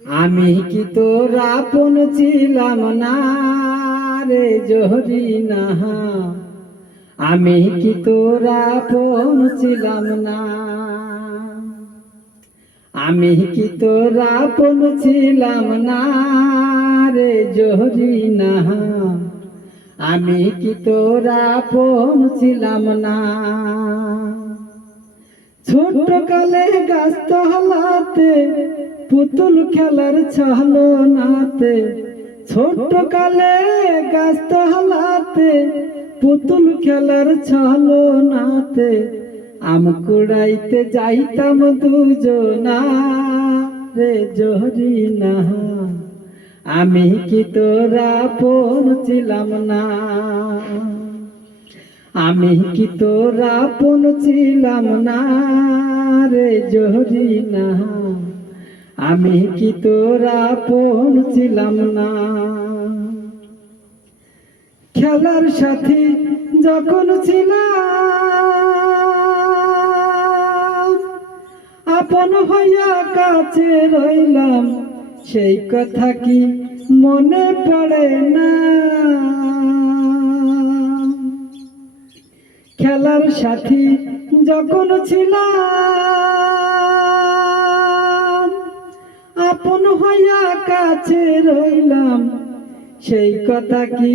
আমি কি তোর আপন ছিলাম না রে জহরি না আমি কি তোর আপন ছিলাম না? আমি কি তোর আপন ছিলাম না রে জহরি না আমি কি তোর আপন ছিলাম না? ছোট কালে গাছ হলাতে পুতুল খেলার ছহলো নাতে ছোট কালে হলাতে পুতুল খেলার ছহলো নাতে, আম কুড়াইতে যাইতাম দুজনা রে জহরি না আমি কি তোরা পৌঁছিলাম না? আমি কি তোরা আপন ছিলাম না রে জহরি না আমি কি তোরা আপন ছিলাম না? খেলার সাথী যখন ছিলাম, আপন হইয়া কাছে রইলাম, সেই কথা কি মনে পড়ে না? খেলার সাথী যখন ছিলাম আপন হইয়া কাছে রইলাম। সেই কথা কি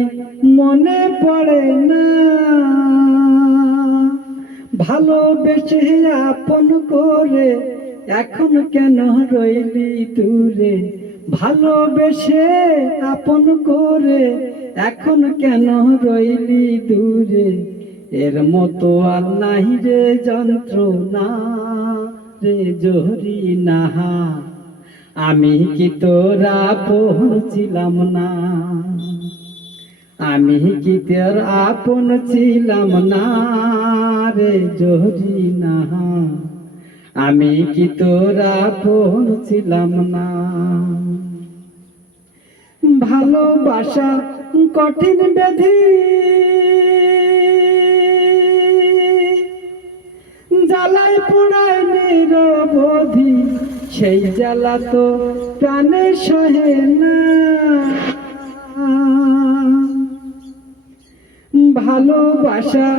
মনে পড়ে না? ভালোবেসে আপন করে এখন কেন রইলি দূরে? ভালোবেসে আপন করে এখন কেন রইলি দূরে? এর মতো আর নাই রে যন্ত্রণা রে জহরি নাহা। আমি কি তোরা পৌঁছিলাম না? আমি কি তোর আপন ছিলাম না রে জহরি নাহা আমি কি তোরা পৌঁছিলাম না? ভালোবাসা কঠিন ব্যাধি। জ্বালায় পোড়ায় সেই জ্বালা তো প্রাণে সহে না। ভালোবাসা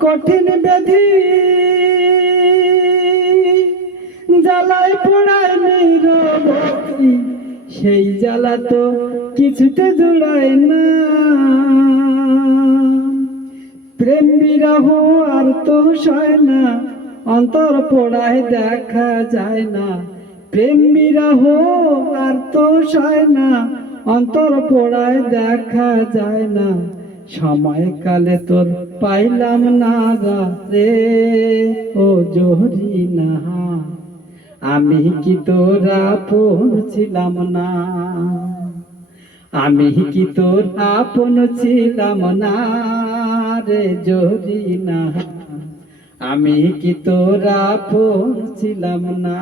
কঠিন ব্যাধি। জ্বালায় পোড়ায় নিরবধি। সেই জ্বালা তো কিছুতে জোড়ায় না। প্রেম বিরহ আর তো সয় না। অন্তর পোড়ায় দেখা যায় না। প্রেম বিরহ আর তো সায় না, অন্তর পোড়ায় দেখা যায় না। সময় কালে তোর পাইলাম না রে, ও জহরি না আমি কি তোরা পৌঁছিলাম না? আমি কি তোর আপন ছিলাম না রে, জহরি না আমি কি তোরা পড়ছিলাম না?